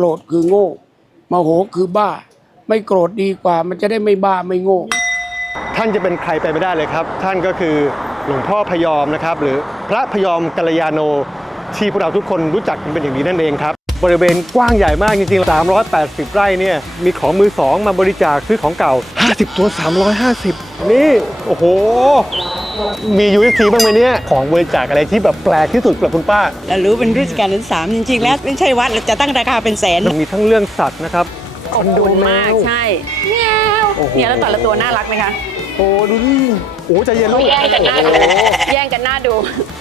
โกรธคือโง่โมโหคือบ้า ไม่โกรธดีกว่า มันจะได้ไม่บ้าไม่โง่ ท่านจะเป็นใครไปไม่ได้เลยครับ ท่านก็คือหลวงพ่อพยอมนะครับ หรือพระพยอมกัลยาโน ที่พวกเราทุกคนรู้จักกันเป็นอย่างดีนั่นเองครับ บริเวณกว้างใหญ่มากจริงๆ 380 ไร่เนี่ยมีของมือสองมาบริจาคซื้อของเก่า 50 ตัว 350 นี่ โอ้โห มี UFC บ้างไหมเนี่ยของบริจาคอะไรที่แบบแปลกที่สุดกับคุณป้า เรารู้เป็นรุ่นการศึกษาจริงๆ แล้วไม่ใช่วัดเราจะตั้งราคาเป็นแสนมีทั้งเรื่องสัตว์นะครับคอนโดอุ่นแมมากว ใช่แมวโอ้โห เนี่ยแล้วแต่ละตัวน่ารักไหมคะโอ้ดูดิโอ้ใจเย็นลูกแย่งกันหน้าดูโอ้โห แย่งกันหน้าดู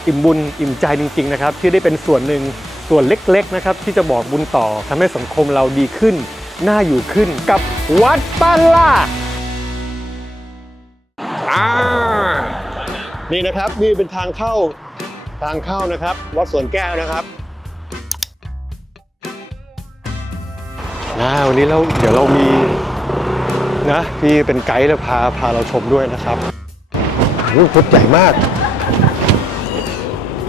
อิ่มบุญอิ่มใจจริงๆนะครับที่ได้เป็นส่วนหนึ่งส่วนเล็กๆนะครับที่จะบอกบุญต่อทำให้สังคมเราดีขึ้น น่าอยู่ขึ้นกับวัดบ้านล่าอ่า นี่นะครับนี่เป็นทางเข้าทางเข้านะครับ วัดสวนแก้วนะครับนะวันนี้เราเดี๋ยวเรามีนะที่เป็นไกด์แล้วพาพาเราชมด้วยนะครับโอ้โหพุทธใหญ่มาก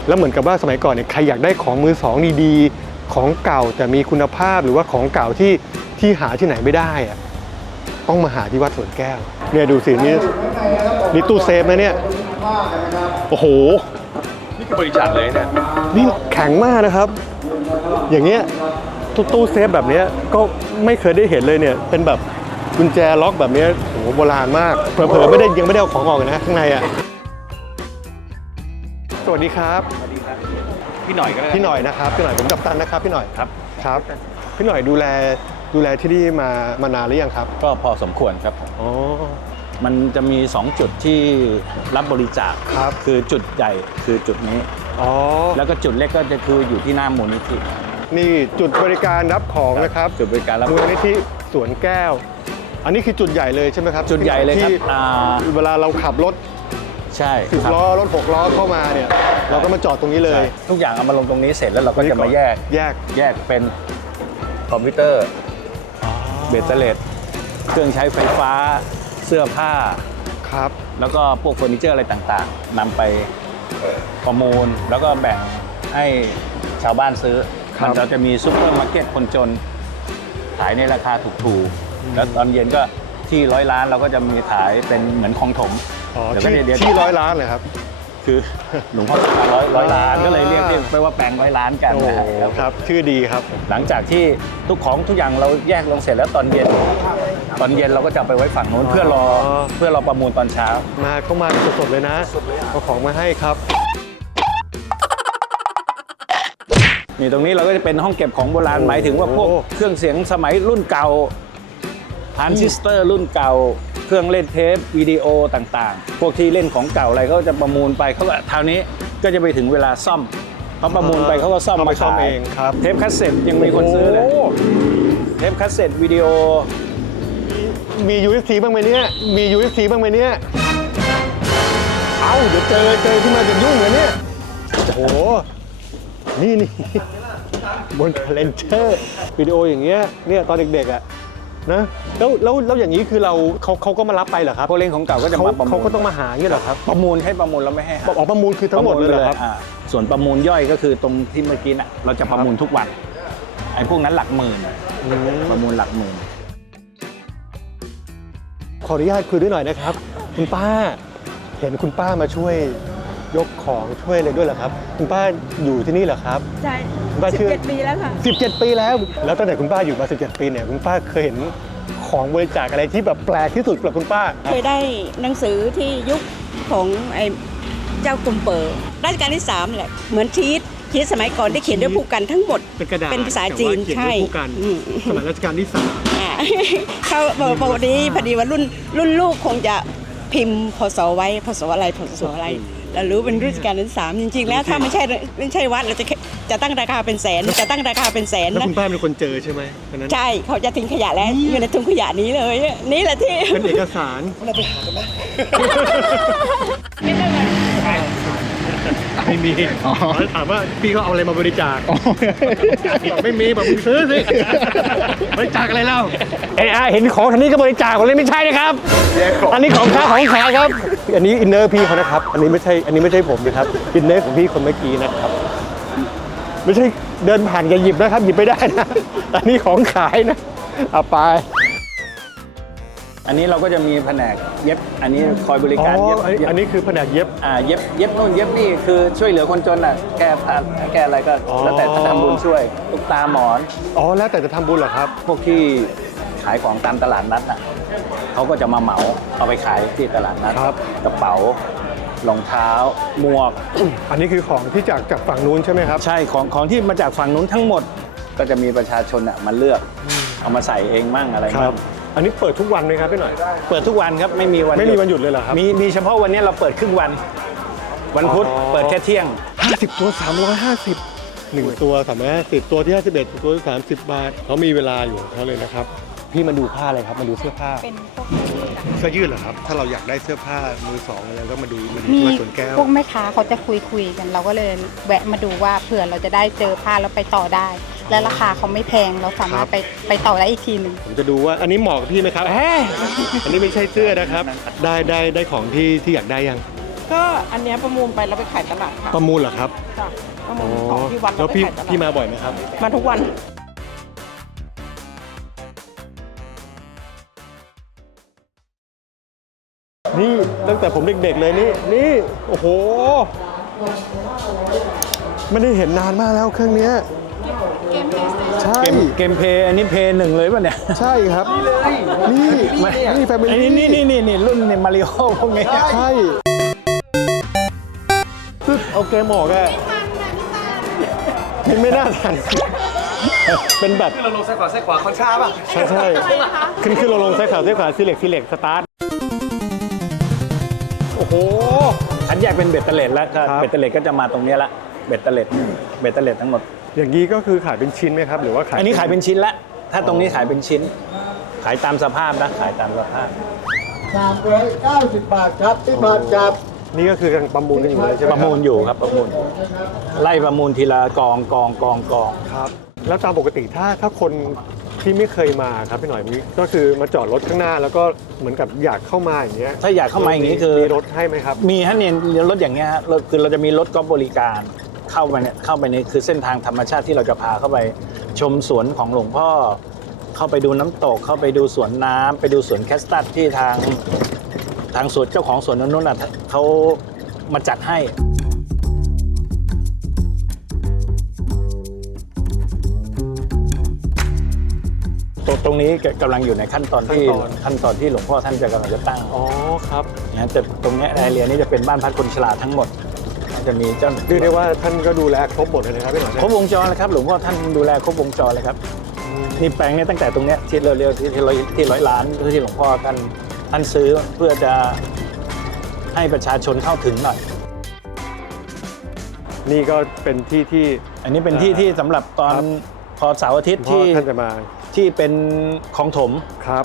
แล้วเหมือนกับว่าสมัยก่อนเนี่ยใครอยากได้ของมือสองดีๆ ของเก่าแต่มีคุณภาพหรือว่าของเก่าที่ที่หาที่ไหนไม่ได้อะต้องมาหาที่วัดสวนแก้ว เนี่ยดูสินี่นี่ตู้เซฟนะเนี่ย โอ้โห นี่คือบริจาคเลยเนี่ย นี่แข็งมากนะครับ อย่างเงี้ยตู้ตู้เซฟแบบเนี้ยก็ไม่เคยได้เห็นเลยเนี่ย เป็นแบบกุญแจล็อกแบบเนี้ยโอ้โหโบราณมาก เผลอๆไม่ได้ยังไม่ได้เอาของออกเลยนะข้างในอะ สวัสดีครับ พี่หน่อยก็ได้ พี่หน่อยนะครับ พี่หน่อยผมกับตันนะครับพี่หน่อยครับ ครับ พี่หน่อยดูแลดูแลที่นี่มามานานหรือยังครับ ก็พอสมควรครับ อ๋อ มันจะมี 2 จุดที่รับบริจาคครับคือจุดใหญ่คือจุดนี้ อ๋อแล้วก็จุดเล็กก็จะคืออยู่ที่หน้ามูลนิธินี่จุดบริการรับของนะครับจุดบริการรับมูลนิธิสวนแก้ว อันนี้คือจุดใหญ่เลยใช่ไหมครับจุดใหญ่เลยครับที่อ่าเวลาเราขับรถใช่สิบครับล้อรถหกล้อเข้ามาเนี่ยเราก็มาจอดตรงนี้เลยใช่ทุกอย่างเอามาลงตรงนี้เสร็จแล้วเราก็จะมาแยกแยกแยกเป็นคอมพิวเตอร์เบตเตอร์เลตเครื่องใช้ไฟฟ้า เสื้อผ้า ครับ แล้วก็พวกเฟอร์นิเจอร์อะไรต่างๆนำไปประมูล แล้วก็แบ่งให้ชาวบ้านซื้อครับ มันเราจะมีซุปเปอร์มาร์เก็ตคนจน ขายในราคาถูกๆ แล้วตอนเย็นก็ที่ร้อยล้านเราก็จะมีขายเป็นเหมือนของถม อ๋อเดี๋ยวก็ที่เดี๋ยวที่ร้อยล้านเลยครับ คือหลวงพ่อตาร้อยร้อยล้านอ่าก็เลยเรียกเรียกไปว่าแปลงร้อยล้านกันโอ้นะครับครับชื่อดีครับ หลังจากที่ทุกของทุกอย่างเราแยกลงเสร็จแล้วตอนเย็น ตอนเย็นเราก็จะเอาไปไว้ฝั่งโน้นเพื่อรออ๋อเพื่อรอประมูลตอนเช้า มาเข้ามาสดๆเลยนะเอาของมาให้ครับนี่ตรงนี้เราก็จะเป็นห้องเก็บของโบราณหมายถึงว่าพวกโอ้เครื่องเสียงสมัยรุ่นเก่าทรานซิสเตอร์รุ่นเก่า เครื่องเล่นเทปวิดีโอต่างๆ พวกที่เล่นของเก่าอะไรเขาจะประมูลไปเขาก็คราวนี้ก็จะไปถึงเวลาซ่อมเขาประมูลไปเขาก็ซ่อมเอาไปมาซ่อมขายเองครับเทปคัสเซ็ตยังมีคนซื้อเลยโเทปคัสเซ็ตวิดีโอ มี UFC บ้างไหมเนี่ยมี UFC บ้างไหมเนี่ยเอาเดี๋ยวเจอเจอขึ้นมาจะยุ่งเลยเนี่ยโอ้โหนี่นี่บนคาเลนเจอร์วิดีโออย่างเงี้ยเนี่ยตอนเด็กๆอะ นะแล้วแล้วแล้วอย่างนี้คือเราเขาเขาก็มารับไปเหรอครับพวกเล่นของเก่าก็จะเขามาประมูลเขาก็ต้องมาหาอย่างเงี้ยเหรอครับประมูลให้ประมูลแล้วไม่ให้หาออกประมูลคือทั้งหมดเลยเหรอครับาส่วนประมูลย่อยก็คือตรงที่เมื่อกี้น่ะเราจะประมูลทุกวันไอ้พวกนั้นหลักหมื่นอืม ประมูลหลักหมื่น ขออนุญาตคุยด้วยหน่อยนะครับ คุณป้า เห็นคุณป้ามาช่วย ยกของช่วยอะไรด้วยเหรอครับ คุณป้าอยู่ที่นี่เหรอครับใช่บ้านชื่อสิบเจ็ดปีแล้วค่ะ 17 ปีแล้ว แล้วตั้งแต่คุณป้าอยู่มา 17 ปีเนี่ยคุณป้าเคยเห็นของบริจาคอะไรที่แบบแปลกที่สุดสำหรับคุณป้าเคยได้หนังสือที่ยุคของไอ้เจ้ากรุมเปิดรัชกาลที่สามแหละ เหมือนชีตชีตสมัยก่อนที่เขียนด้วยผู้กันทั้งหมด เป็นกระดาษเป็นภาษาจีนแต่ว่เขียใช่ด้วยคู่กันอืม สมัยรัชกาลที่สาม อ่าเขาบอกบอกว่านี้พอดีว่ารุ่นรุ่นลูกคงจะพิมพ์พศไว้พศอะไรพศอะไร เรารู้เป็นรุ่นการศึกษาจริงๆ แล้วถ้าไม่ใช่ไม่ใช่วัดเราจะจะตั้งราคาเป็นแสนจะตั้งราคาเป็นแสนแล้วนะคุณป้าเป็นคนเจอใช่ไหมตอนนั้นใช่เขาจะทิ้งขยะแล้วอยู่ในถุงขยะนี้เลย นี่แหละที่เป็นเอกสารไม่มีถามว่าพี่เขาเอาอะไรมาบริจาคบอกไม่มีบอกมึงซื้อสิบริจาคอะไรเล่าเออเห็นของทันนี้ก็บริจาคหมดเลยไม่ใช่นะครับ อันนี้ของค้าของขายครับ อันนี้อินเนอร์พี่เขานะครับ อันนี้ไม่ใช่ อันนี้ไม่ใช่ผมนะครับ อินเนอร์ของพี่คนเมื่อกี้นะครับ ไม่ใช่เดินผ่านอย่าหยิบนะครับ หยิบไม่ได้นะ อันนี้ของขายนะเอาไป อันนี้เราก็จะมีแผนกเย็บ อันนี้คอยบริอ๋อการเย็บอันนี้อันนี้คือแผนกเย็บ อ่าเย็บเย็บนู่นเย็บนี่คือช่วยเหลือคนจนอะแก้ผ้าแก้อะไรก็ อ๋อ แล้วแต่ถ้าทำบุญช่วยตุ๊กตาหมอน อ๋อ แล้วแต่จะทำบุญเหรอครับ พวกที่ขายของตามตลาดนัดน่ะเขาก็จะมาเหมาเอาไปขายที่ตลาดนัดครับ กระเป๋ารองเท้าหมวก อันนี้คือของที่จากจากฝั่งนู้นใช่ไหมครับใช่ของของที่มาจากฝั่งนู้นทั้งหมดก็จะมีประชาชนอะมาเลือกเอามาใส่เองมั่งอะไรครัมั่บงอันนี้เปิดทุกวันไหมครับพี่หน่อย เปิดทุกวันครับไม่มีวันไม่มีวันหยุดเลยเหรอครับมีมีเฉพาะวันนี้เราเปิดครึ่งวัน วันพุธอ๋อเปิดแค่เที่ยง 50 ตัว 350หนึ่งตัว350ตัวที่51ตัวที่30 บาทเขามีเวลาอยู่ของเขาเลยนะครับ พี่มาดูผ้าอะไรครับมาดูเสื้อผ้า เป็นพวกเสื้อยืดเหรอครับ ถ้าเราอยากได้เสื้อผ้ามือสองอะไรก็มาดูมาดูมีที่วัดสวนแก้ว พวกแม่ค้าเขาจะคุยคุยกัน เราก็เลยแวะมาดูว่าเผื่อเราจะได้เจอผ้าแล้วไปต่อได้ และราคาเขาไม่แพงเราสามารถไปไปต่อได้อีกทีหนึ่ง ผมจะดูว่าอันนี้เหมาะกับพี่ไหมครับเฮ้ยอันนี้ไม่ใช่เสื้อนะครับ ได้ได้ได้ของที่ที่อยากได้ยังก็อันเนี้ยประมูลไปแล้วไปขายตลาดค่ะประมูลเหรอครับจ้ะประอ๋มูอลของที่วัดแล้แล้ววไปพี่ขายตลาดพี่มาบ่อยไหมครับ มาทุกวัน นี่ตั้งแต่ผมเด็กๆเลยนี่นี่โอ้โห ไม่ได้เห็นนานมากแล้วเครื่องเนี้ยใช่ เกมเกมเพย์อันนี้เพย์หนึ่งเลยป่ะเนี่ยใช่ครับ นี่นี่แฟมิอันลี่นี้นี่นี่นี่นี่รุ่นนี่มาริโอพวกนี้ใช่ตึ๊ดเอาเกมออกอะมันไม่น่าทัน เป็นแบบเราลงซ้ายขวาซ้ายขวาคอนช้าป่ะ ใช่ใช่ขึ้นขึ้นลงลงซ้ายขวาซ้ายขวาซีเล็กซีเล็กสตาร์ท โอ้โหอันแยกเป็นเบ็ดเตล็ดแล้วก็ครับ เบ็ดเตล็ดก็จะมาตรงเนี้ยละเบ็ดเตล็ดเบ็ดเตล็ดทั้งหมด อย่างนี้ก็คือขายเป็นชิ้นไหมครับ หรือว่าขายอันนี้ขายเป็นชิ้นละ ถ้าตรงนี้ขายเป็นชิ้น ขายตามสภาพนะขายตามสภาพนี่ก็คือกำลังประมูลกันอยู่เลยใช่ไหมประมูลอยู่ครับประมูล ไล่ประมูลทีละกองกองกองกอง ครับ แล้วตามปกติถ้าถ้าคน ที่ไม่เคยมาครับพี่หน่อยมีก็คือมาจอดรถข้างหน้า แล้วก็เหมือนกับอยากเข้ามาอย่างเงี้ยถ้าอยากเข้ามาอย่างนี้คือ มีรถให้ไหมครับ มีฮะเนี่ยรถอย่างเงี้ยฮะรถคือเราจะมีรถกอล์ฟบริการเข้าไปเนี่ยเข้าไปในคือเส้นทางธรรมชาติที่เราจะพาเข้าไปชมสวนของหลวงพ่อ เข้าไปดูน้ำตก เข้าไปดูสวนน้ำไปดูสวนแคสตัดที่ทางทางสวนเจ้าของสวนนู้นน่ะเขามาจัดให้ รงตรงนี้กำลังอยู่ในขั้นตอนที่ขั้นตอน ขั้นตอนที่หลวงพ่อท่านจะกำลังจะตั้งอ๋อครับนะแต่ตรงเนี้ยรายเรียนนี่จะเป็นบ้านพักคนชราทั้งหมดจะมีเจ้าเรียกได้ว่าท่านก็ดูแลครบหมดเลยนะครับพี่หน่อยครบวงจรเลยครับหลวงพ่อท่านดูแลครบวงจรเลยครับนี่แปลงเนี้ตั้งแต่ตรงเนี้ยที่เราเรียกที่ที่ร้อยที่ร้อยล้านที่หลวงพ่อท่านท่านซื้อเพื่อจะให้ประชาชนเข้าถึงหน่อย นี่ก็เป็นที่ที่ อันนี้เป็นที่ที่สำหรับตอนครับ พอเสาร์อาทิตย์พ่อที่ท่านจะมา ที่เป็นของถมครับ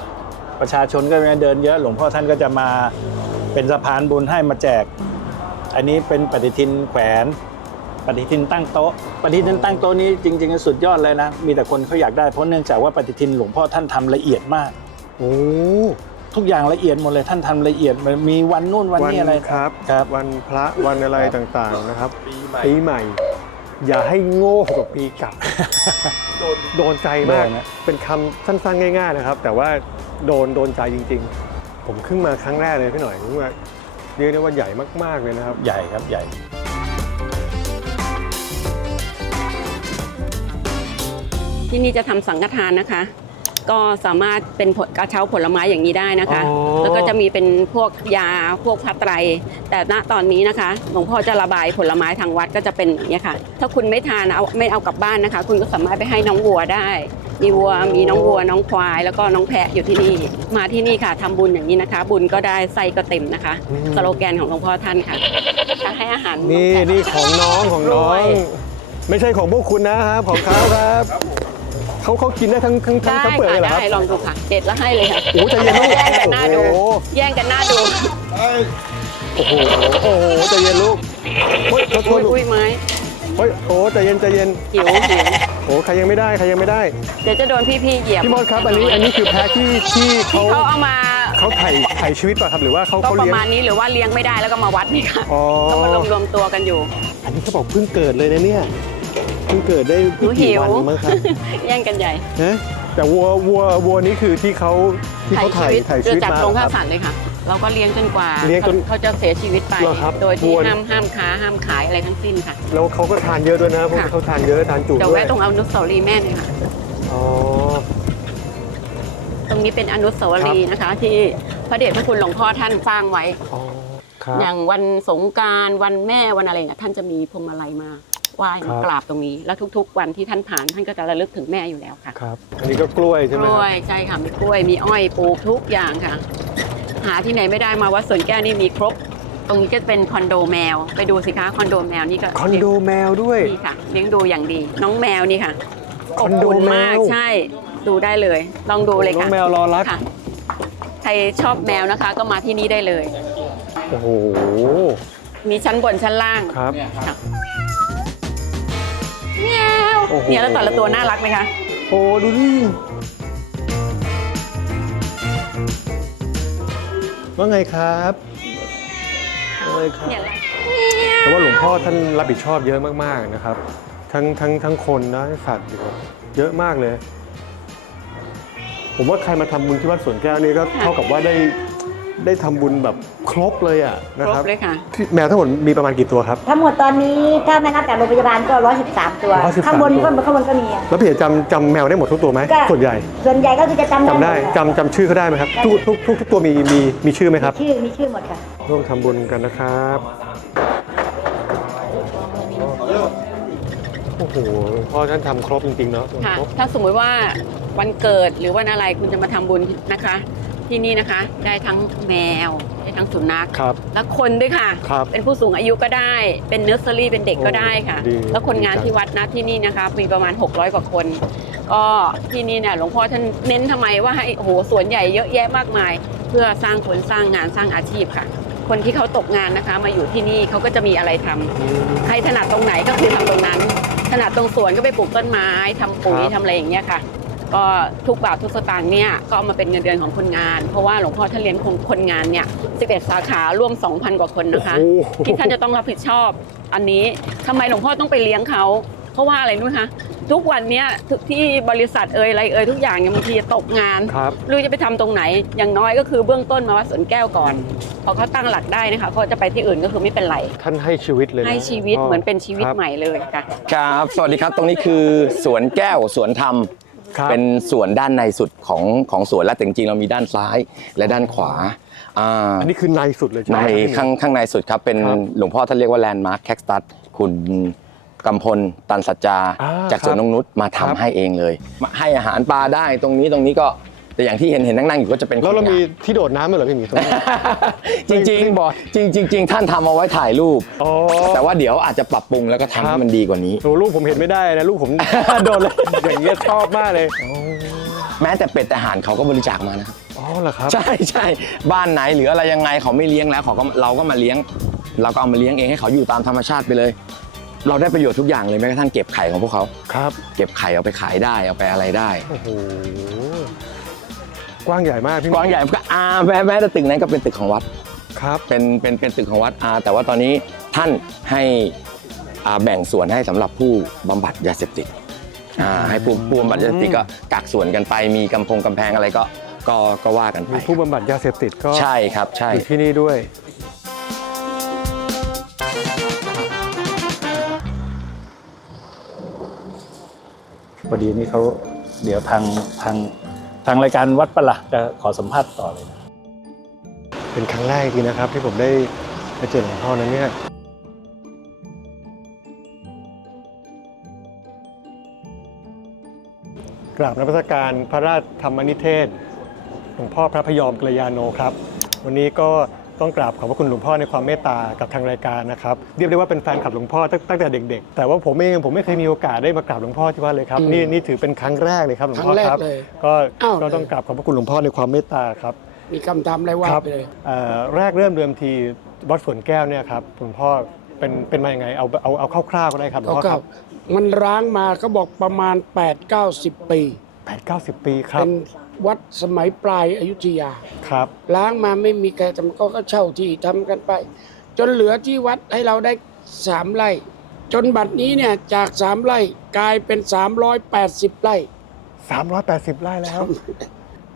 ประชาชนก็จะเดินเยอะหลวงพ่อท่านก็จะมาเป็นสะพานบุญให้มาแจก อันนี้เป็นปฏิทินแขวน ปฏิทินตั้งโต๊ะ ปฏิทินตั้งโต๊ะนี้จริงๆสุดยอดเลยนะ มีแต่คนเขาอยากได้เพราะเนื่องจากว่าปฏิทินหลวงพ่อท่านทำละเอียดมากโอ้ทุกอย่างละเอียดหมดเลยท่านทำละเอียดมันมีวันนู่นวันนี้อะไรครับครับ วันพระวันอะไรต่างๆนะครับ ปีใหม่ปีใหม่ อย่าให้โง่กับปีเก่าโดนใจมากโดนนะ เป็นคำสั้นๆ ง่าย ๆ นะครับ แต่ว่าโดนโดนใจจริง ๆ ผมขึ้นมาครั้งแรกเลยพี่หน่อยรู้ว่าเรียกได้ว่าใหญ่มากๆเลยนะครับ ใหญ่ครับใหญ่ ที่นี่จะทำสังฆทานนะคะ ก็สามารถเป็นผลกระเช้าผลไม้อย่างนี้ได้นะคะ อ๋อ แล้วก็จะมีเป็นพวกยาพวกผ้าไตร แต่ณตอนนี้นะคะหลวงพ่อจะระบายผลไม้ทางวัดก็จะเป็นอย่างนี้ยค่ะ ถ้าคุณไม่ทานเอาไม่เอากลับบ้านนะคะ คุณก็สามารถไปให้น้องวัวได้ มีวัวมีน้องวัวน้องควาย แล้วก็น้องแพะอยู่ที่นี่ มาที่นี่ค่ะทำบุญอย่างนี้นะคะ บุญก็ได้ไส้ก็เต็มนะคะสโลแกนของหลวงพ่อท่านค่ะจะให้อาหารนี่องแพะ นี่ของน้องของน้อรวง ย ไม่ใช่ของพวกคุณนะครับ ของเขาครับ เขาเขากินได้ทั้งทั้งทั้งได้ทั้งเปลือกค่ะเลยเหรอครับ ได้ลองดูค่ะ เด็ดแล้วให้เลยค่ะโอ้ใจเย็นลูกแย่งกันหน้าดู โอ้โห แย่งกันหน้าดูโอ้โหโอ้โหใจเย็นลูกเฮ้ยขอโทอุ้ษยลูกอุ้ยไม้เฮ้ยโอ้ใจเย็นใจเย็นหิวหิวโอ้ใครยังไม่ได้ใครยังไม่ได้ เดี๋ยวจะโดนพี่ๆเหยียบพี่มดครับอันนี้อันนี้คือแพะที่ที่ที่เขาเขาเอามาเขาถ่ายถ่ายชีวิตป่ะครับหรือว่าเขาก็เขาประเลี้ยง มาณนี้หรือว่าเลี้ยงไม่ได้แล้วก็มาวัดนี่ค่ะอ๋อก็มารวมรวมๆตัวกันอยู่ อันนี้เขาบอกเพิ่งเกิดเลยนะเนี่ย พิ่งเกิดได้หนูไม่หิกี่ว วันมั้งครับแย่งกันใหญ่นะแต่วัววัววัวนี่คือที่เขาที่เขาถ่ายถ่ายชีวิตจัดมาโรงคฆ่ารับสัตว์เลยค่ะ เราก็เลี้ยงจนกว่าเลี้ยงจนเขาจะเสียชีวิตไป เหรอครับโดยที่วัว ห้ามห้ามค้าห้ามขายอะไรทั้งสิ้นค่ะ แล้วเขาก็ทานเยอะด้วยนะพวกค่ะ เขาทานเยอะทานจุเดี๋ยวด้วยแวะตรงอนุสาวรีย์แม่หน่อยค่ะ อ๋อ ตรงนี้เป็นอนุสาวรีย์นะคะ ที่พระเดชพระคุณหลวงพ่อท่านสร้างไว้ อ๋อครับอย่างวันสงกรารวันแม่วันอะไรเนี่ยท่านจะมีพวงมาลัยมา ไหว้ครับ กราบตรงนี้ แล้วทุกๆ วันที่ท่านผ่านท่านก็จะระลึกถึงแม่อยู่แล้วค่ะ ครับ อันนี้ก็กล้วยใช่ไหมกคล้รับวยใช่ค่ะมีกล้วยมีอ้อยปลูกทุกอย่างค่ะ หาที่ไหนไม่ได้มาวัดสวนแก้วนี่มีครบ ตรงนี้ก็เป็นคอนโดแมว ไปดูสิคะคอนโดแมวนี่ก็คอนโดแมวด้วย นี่ค่ะเลี้ยงดูอย่างดี น้องแมวนี่ค่ะคอนโดบอุ่แมว มากใช่ ดูได้เลย ลองดูเลยน้อค่ะงแมวรอรัก ค่ะ ใครชอบแมวนะคะ ก็มาที่นี่ได้เลย โอ้โห มีชั้นบนชั้นล่างครับ ค่ะแมว โอ้โห เนี่ยแล้วแต่ละตัวน่ารักไหมคะ โอ้ดูดิว่าไงครับว่าไงครับ เนี่ยอะไรแต่ว่าหลวงพ่อท่านรับผิดชอบเยอะมากๆนะครับ ทั้งทั้งทั้งคนนะสัตว์เยอะมากเลย ผมว่าใครมาทำบุญที่วัดสวนแก้วนี่ก็เท่ากับว่าได้ ได้ทำบุญแบบครบเลยอะนะครครับ บเลยค่ะ ที่แมวทั้งหมดมีประมาณกี่ตัวครับ ทั้งหมดตอนนี้ถ้าไม่นับจากโรงพยาบาลก็ 113 ตัว 113ข้างบนตัว ก็ข้างบนก็มีอะ แล้วพี่เอ๋จำจำแมวได้หมดทุกตัวไหมก็ ส่วนใหญ่ส่วนใหญ่ก็คือจะจำจำได้หมดจำจำชื่อเขาได้ไหมครับทุกทุกทุกทุกตัวมีมีมีชื่อไหมครับมีชื่อมีชื่อหมดค่ะ ร่วมทำบุญกันนะครับ โอ้โหหลวงพ่อท่านทำครบจริงๆเนาะค่ะ ครบถ้าสมมุติว่าวันเกิดหรือวันอะไรคุณจะมาทำบุญนะคะ ที่นี่นะคะ ได้ทั้งแมว ได้ทั้งสุนัข ครับ และคนด้วยค่ะ ครับเป็นผู้สูงอายุก็ได้ เป็นเนอร์เซอรี่เป็นเด็กก็ได้ค่ะดีแล้วคนงานดีจัง ที่วัดนะที่นี่นะคะ มีประมาณ 600 กว่าคน ก็ที่นี่เนี่ยหลวงพ่อท่านเน้นทำไมว่าให้โอ้โหสวนใหญ่เยอะแยะมากมาย เพื่อสร้างคนสร้างงานสร้างอาชีพค่ะ คนที่เขาตกงานนะคะ มาอยู่ที่นี่เขาก็จะมีอะไรทำ ใครถนัดตรงไหนก็คือทำตรงนั้น ถนัดตรงสวนก็ไปปลูกต้นไม้ทำปุ๋ยครับ ทำอะไรอย่างเงี้ยค่ะ ก็ทุกบาททุกสตางค์เนี่ยก็เอามาเป็นเงินเดือนของคนงาน เพราะว่าหลวงพ่อท่านเลี้ยงคนคนงานเนี่ย11 สาขาร่วม 2,000 กว่าคนนะคะโอ้โหที่ท่านจะต้องรับผิดชอบอันนี้ทำไมหลวงพ่อต้องไปเลี้ยงเขาเพราะว่าอะไรรู้ไหมคะทุกวันเนี้ยทุกที่บริษัทเอ่ยอะไรเอ่ยทุกอย่างเนี่ยบางทีจะตกงานครับไม่รู้จะไปทำตรงไหน อย่างน้อยก็คือเบื้องต้นมาวัดสวนแก้วก่อนพอเขาตั้งหลักได้นะคะเขาจะไปที่อื่นก็คือไม่เป็นไร ท่านให้ชีวิตเลยนะให้ชีวิตเหมือนเป็นชีวิตครับใหม่เลยค่ะครับ สวัสดีครับตรงนี้คือสวนแก้วสวนธรรม ครับ เป็นสวนด้านในสุดของของสวนและแต่จริงๆเรามีด้านซ้ายและด้านขวาอ่าอันนี้คือในสุดเลยใช่ไหในมครับ ข้างข้างในสุดครับเป็นครับหลวงพ่อท่านเรียกว่าแลนด์มาร์คแคคตัสคุณกำพลตันสัจจา อ่าจากสวนครับนงนุษมาครัทำบให้เองเลยมาให้อาหารปลาได้ตรงนี้ตรงนี้ก็ แต่อย่างที่เห็นเห็นนั่งๆอยู่ก็จะเป็นแล้วเราคนงนมีที่โดดน้ำด้วยเหรอพี่หมีตรงนี้ จริงๆบอกจริงๆจริงๆท่านทำเอาไว้ถ่ายรูป อ๋อ แต่ว่าเดี๋ยวอาจจะปรับปรุงแล้วก็ทำครัให้บมันดีกว่านี้โหลูกผมเห็นไม่ได้นะลูกผม โดนเลยอย่างเงี้ยชอบมากเลยแม้แต่เป็ดแต่อาหารเขาก็บริจาคมานะครับอ๋อเหรอครับ ใช่ใช่บ้านไหนหรืออะไรยังไงเขาไม่เลี้ยงแล้วเขาก็เราก็มาเลี้ยง เราก็เอามาเลี้ยงเองให้เขาอยู่ตามธรรมชาติไปเลย เราได้ประโยชน์ทุกอย่างเลยแม้กระทั่งเก็บไข่ของพวกเขา ครับเก็บไข่เอาไปขายได้เอาไปอะไรได้ โอ้โห กว้างใหญ่มากพี่หกมีว้างใหญ่ก็อาแม้แม้แต่ตึกนั้นก็เป็นตึกของวัดครับเป็นเป็นเป็นตึกของวัดอาแต่ว่าตอนนี้ท่านให้อ่าแบ่งส่วนให้สำหรับผู้บำบัดยาเสพติดอ่าให้ผู้ผู้บำบัดยาเสพติดก็กักส่วนกันไปมีกำพงกำแพงอะไรก็ก็ก็ว่ากันไปมีผู้บำบัดยาเสพติดก็ใช่ครับใช่อยู่ที่นี่ด้วยพอดีนี่เขาเดี๋ยวทางทาง ทางรายการวัดประหละจะขอสัมภาษณ์ต่อเลยนะเป็นครั้งแรกจริงนะครับ ที่ผมได้ไปเจอหลวงพ่อนั้นเนี่ยกราบนมัสการพระราชธรรมนิเทศ หลวงพ่อพระพยอมกัลยาโนครับ วันนี้ก็ ต้องกราบขอบพระคุณหลวงพ่อในความเมตตากับทางรายการนะครับเรียกได้ว่าเป็นแฟนคลับหลวงพ่อตั้งตั้งแต่เด็กๆ แต่ว่าผมเองผมไม่เคยมีโอกาสได้มากราบหลวงพ่อที่วัดเลยครับอืมนี่นี่ถือเป็นครั้งแรกเลยครับหลวงพ่อครั้งแรกครับเลยก็อ้าว ก็ต้องกราบขอบพระคุณหลวงพ่อในความเมตตาครับ มีคำถามอะไรว่าครับไปเลยเอ่อแรกเริ่มเดิมทีวัดสวนแก้วเนี่ยครับคุณพ่อเป็นเป็นมาอย่างไงเอาเอาเอาคร่าวๆก็ได้ครับหลวงก็พ่อก็ครับมันร้างมาเขาบอกประมาณ 8 9 0 ปี แปดเก้าสิบปีครับ เป็น วัดสมัยปลายอยุธยา ครับ ล้างมาไม่มีใครทำก็ก็เช่าที่ทำกันไป จนเหลือที่วัดให้เราได้สามไร่ จนบัดนี้เนี่ยจากสามไร่กลายเป็น380ไร่ 380ไร่แล้ว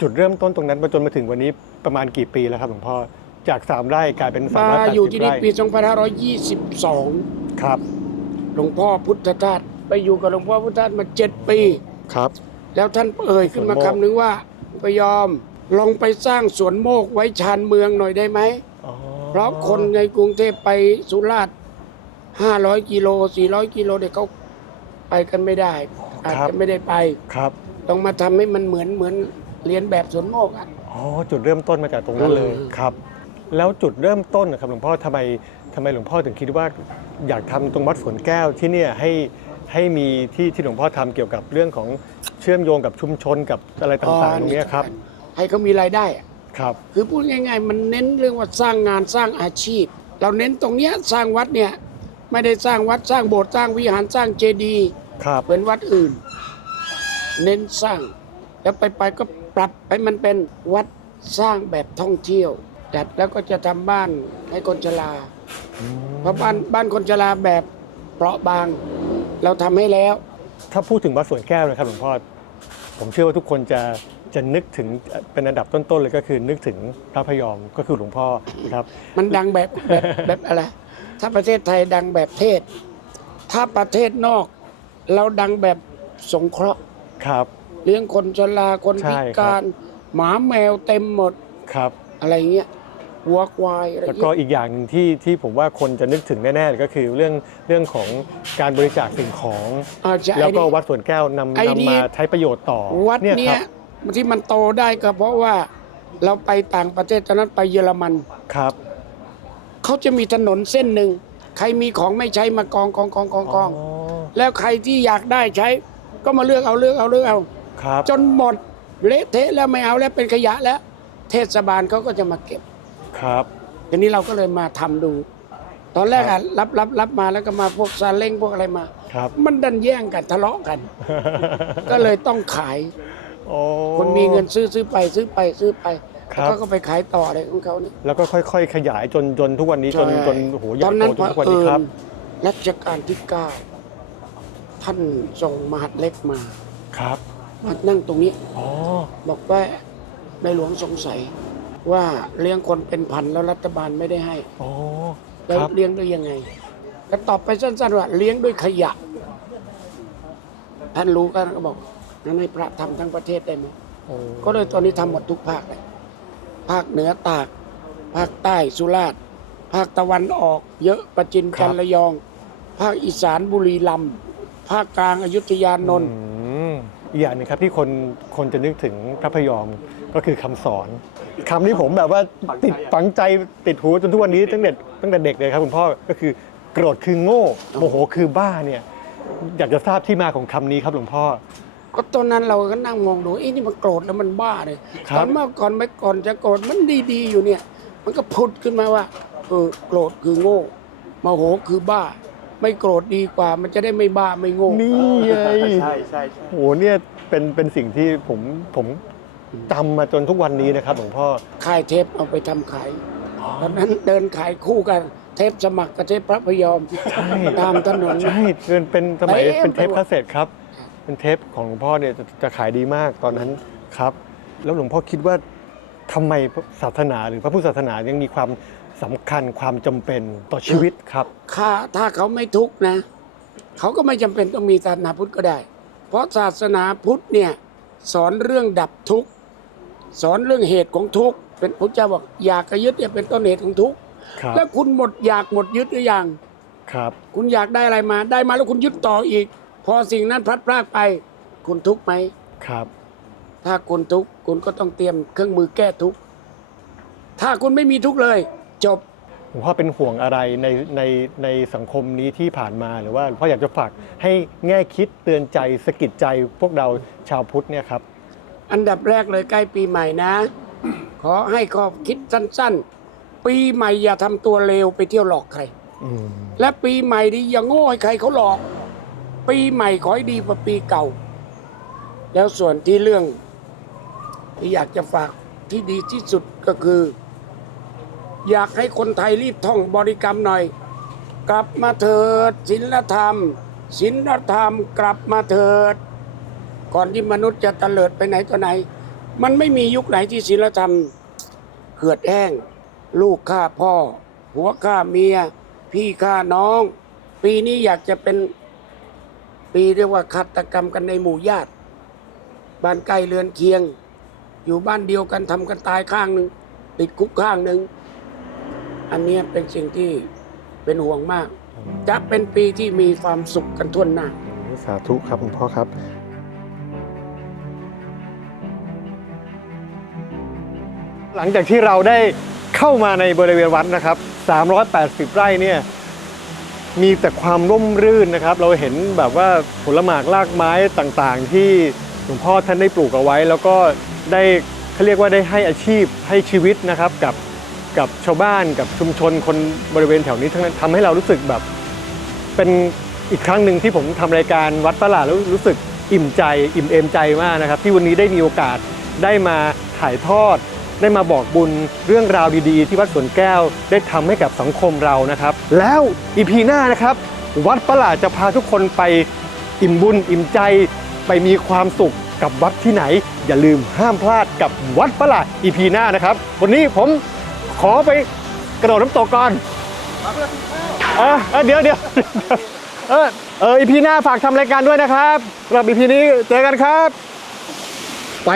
จุดเริ่มต้นตรงนั้นมาจนมาถึงวันนี้ประมาณกี่ปีแล้วครับหลวงพ่อจาก3ไร่กลายเป็นมา380อยู่ที่นี่ไร่ปี 2522 ครับ หลวงพ่อพุทธทาสไปอยู่กับหลวงพ่อพุทธทาสมาเจ็ดปี ครับ แล้วท่านเอ่ยขึ้นมาสวนโมกคำนึงว่า พยอม ลองไปสร้างสวนโมกไว้ชานเมืองหน่อยได้ไหมอ๋อเพราะคนในกรุงเทพไปสุราษฎร์500กิโล400กิโลเด็กเขาไปกันไม่ได้ อาจจะไม่ได้ไปครับ ต้องมาทำให้มันเหมือนเหมือนเรียนแบบสวนโมกอะอ๋อจุดเริ่มต้นมาจากตรงนั้นเลยเออครับ แล้วจุดเริ่มต้นนะครับหลวงพ่อทำไมทำไมหลวงพ่อถึงคิดว่าอยากทำตรงวัดสวนแก้วที่เนี่ยให้ให้มีที่ที่หลวงพ่อทำเกี่ยวกับเรื่องของเชื่อมโยงกับชุมชนกับอะไรต่างๆตรงเนี้ยครับ ให้เขามีรายได้อะครับ คือพูดง่าย ๆ มันเน้นเรื่องว่าสร้างงานสร้างอาชีพ เราเน้นตรงเนี้ยสร้างวัดเนี่ยไม่ได้สร้างวัดสร้างโบสถ์สร้างวิหารสร้างเจดีย์ครับเหมือนวัดอื่น เน้นสร้าง แล้วไปไปๆก็ปรับให้มันเป็นวัดสร้างแบบท่องเที่ยวจัดแล้วก็จะทำบ้านให้คนชราเพราะบ้านบ้านคนชราแบบเปราะบาง เราทำให้แล้ว ถ้าพูดถึงวัดสวนแก้วนะครับหลวงพ่อ ผมเชื่อว่าทุกคนจะจะนึกถึงเป็นอันดับต้นๆเลยก็คือนึกถึงพระพยอมก็คือหลวงพ่อนะครับ มันดังแบบแบบแบบอะไร ถ้าประเทศไทยดังแบบเทศ ถ้าประเทศนอก เราดังแบบสงเคราะห์ครับ เลี้ยงคนชราคนใช่พิครับการ หมาแมวเต็มหมดครับ อะไรเงี้ย วัวควายอะไรแล้วก็เงี้ยอีกอย่างหนึ่งที่ที่ผมว่าคนจะนึกถึงแน่ๆเลยก็คือเรื่องเรื่องของการบริจาคสิ่งของ อาจจะแล้วก็ไอ้นี่วัดสวนแก้วนำไอ้นี่นำมาใช้ประโยชน์ต่อวัดคเนี้ยรับที่มันโตได้ก็เพราะว่าเราไปต่างประเทศตอนนั้นไปเยอรมัน ครับ เขาจะมีถนนเส้นหนึ่ง ใครมีของไม่ใช้มากองกองกองกองกองอ๋อแล้วใครที่อยากได้ใช้ ก็มาเลือกเอาเลือกเอาเลือกเอา ครับจนหมดเละเทะแล้วไม่เอาแล้วเป็นขยะแล้ว เทศบาลเขาก็จะมาเก็บ ครับ ทีนี้เราก็เลยมาทำดู ตอนแรกอะรับรับรับมาแล้วก็มาพวกซาเล้งพวกอะไรมา ครับ มันดันแย่งกันทะเลาะกัน ก็เลยต้องขาย โอ้ คนมีเงินซื้อซื้อไปซื้อไปซื้อไปครับ แล้วก็ไปขายต่ออะไรของเขาเนี่ยแล้วก็ค่อยๆ ขยายจนจนทุกวันนี้จนใช่จนโอ้โหใหญ่ตอนนั้นโตจพนระทุกวันเอินี้ครับญรัชกาลที่เก้าท่านส่งมหาดเล็กมา ครับ มานั่งตรงนี้ อ๋อ บอกว่าในหลวงสงสัย ว่าเลี้ยงคนเป็นพันแล้วรัฐบาลไม่ได้ให้อ๋อแล้วครับ เลี้ยงด้วยยังไง ก็ตอบไปสั้นๆว่าเลี้ยงด้วยขยะ ท่านรู้กันก็บอกงั้นให้พระทำทั้งประเทศได้ไหมโอ้ก็เลยตอนนี้ทำหมดทุกภาคเลยภาคเหนือตาก ภาคใต้สุราษฎร์ภาคตะวันออก เยอะประจินจันทร์ระยอง ภาคอีสานบุรีรัมย์ภาคกลางอยุธยานนท์ อืม อีกอย่างหนึงครับที่คนคนจะนึกถึงพระพยอมก็คือคำสอนคำนี้ผมแบบว่าติดฝังใจติดหูจนทุกวันนี้ตั้งแต่ตั้งแต่เด็กเลยครับคุณพ่อก็คือโกรธคือโง่โมโหคือบ้าเนี่ยอยากจะทราบที่มาของคำนี้ครับหลวงพ่อ ก็ตอนนั้นเราก็นั่งมองดูไอ้นี่มันโกรธแล้วมันบ้าเลยครับ ตอนเมื่อก่อนไม่ก่อนจะโกรธมันดีๆอยู่เนี่ย มันก็พุดขึ้นมาว่าเออโกรธคือโง่โมโหคือบ้า ไม่โกรธดีกว่า มันจะได้ไม่บ้าไม่โง่นี่ไงใช่ใช่โหเนี่ยเป็นเป็นสิ่งที่ผมผมจำมาจนทุกวันนี้นะครับหลวงพ่อค่ายเทปเอาไปทำขายตอนนั้นเดินขายคู่กัน เทปสมัครกับเทปพระพยอมใช่ตามถนน ใช่เป็นเป็นสมัยเต็มเป็นเทปไปหมด คาสเซ็ตครับ เป็นเทปของหลวงพ่อเนี่ยจะจะขายดีมากตอนนั้นครับ แล้วหลวงพ่อคิดว่าทำไมศาสนาหรือพระพุทธศาสนายังมีความ สำคัญความจำเป็นต่อชีวิตครับถ้าถ้าเขาไม่ทุกข์นะ เขาก็ไม่จำเป็นต้องมีศาสนาพุทธก็ได้ เพราะศาสนาพุทธเนี่ยสอนเรื่องดับทุกข์สอนเรื่องเหตุของทุกข์เป็นพระเจ้าบอกอยากกระยึดเนี่ยเป็นต้นเหตุของทุกข์ครับแล้วคุณหมดอยากหมดยึดหรือยัง ครับ คุณอยากได้อะไรมาได้มาแล้วคุณยึดต่ออีก พอสิ่งนั้นพลัดพรากไป คุณทุกข์ไหม ครับ ถ้าคุณทุกข์คุณก็ต้องเตรียมเครื่องมือแก้ทุกข์ถ้าคุณไม่มีทุกข์เลย จบหลวงพ่อเป็นห่วงอะไรในในในสังคมนี้ที่ผ่านมาหรือว่าหลวงพ่ออยากจะฝากให้แง่คิดเตือนใจสะกิดใจพวกเราชาวพุทธเนี่ยครับ อันดับแรกเลยใกล้ปีใหม่นะ ขอให้ข้อคิดสั้นๆ ปีใหม่อย่าทำตัวเลวไปเที่ยวหลอกใครอืมและปีใหม่ดีอย่าโง่ให้ใครเขาหลอก ปีใหม่ขอให้ดีกว่าปีเก่า แล้วส่วนที่เรื่องที่อยากจะฝากที่ดีที่สุดก็คือ อยากให้คนไทยรีบท่องบริกรรมหน่อย กลับมาเถิดศีลธรรมศีลธรรมกลับมาเถิด ก่อนที่มนุษย์จะเตลิดไปไหนต่อไหน มันไม่มียุคไหนที่ศีลธรรมเหือดแห้ง ลูกฆ่าพ่อ หัวฆ่าเมีย พี่ฆ่าน้อง ปีนี้อยากจะเป็นปีเรียกว่าฆาตกรรมกันในหมู่ญาติ บ้านใกล้เรือนเคียง อยู่บ้านเดียวกันทำกันตายข้างหนึ่งติดคุกข้างหนึ่ง อันเนี้ยเป็นสิ่งที่เป็นห่วงมาก จะเป็นปีที่มีความสุขกันทั่วหน้า สาธุครับคุณพ่อครับ หลังจากที่เราได้เข้ามาในบริเวณวัดนะครับ 380 ไร่เนี่ยมีแต่ความร่มรื่นนะครับ เราเห็นแบบว่าผลหมากรากไม้ต่างๆ ที่หลวงพ่อท่านได้ปลูกเอาไว้ แล้วก็ได้เขาเรียกว่าได้ให้อาชีพให้ชีวิตนะครับกับ กับชาวบ้านกับชุมชนคนบริเวณแถวนี้ทั้งนั้นทำให้เรารู้สึกแบบ เป็นอีกครั้งหนึ่งที่ผมทำรายการวัดประหลาดแล้วรู้สึกอิ่มใจ อิ่มเอมใจมากนะครับ ที่วันนี้ได้มีโอกาสได้มาถ่ายทอด ได้มาบอกบุญเรื่องราวดีๆ ที่วัดสวนแก้วได้ทำให้กับสังคมเรานะครับ แล้วอีพีหน้านะครับ วัดประหลาดจะพาทุกคนไปอิ่มบุญอิ่มใจไปมีความสุขกับวัดที่ไหน อย่าลืมห้ามพลาดกับวัดประหลาดอีพีหน้านะครับ วันนี้ผม ขอไปกระโดดน้ำตกก่อนเออเออเดี๋ยวเดี๋ยวเออเอออีพีหน้าฝากทำรายการด้วยนะครับสำหรับอีพีนี้เจอกันครับ ไป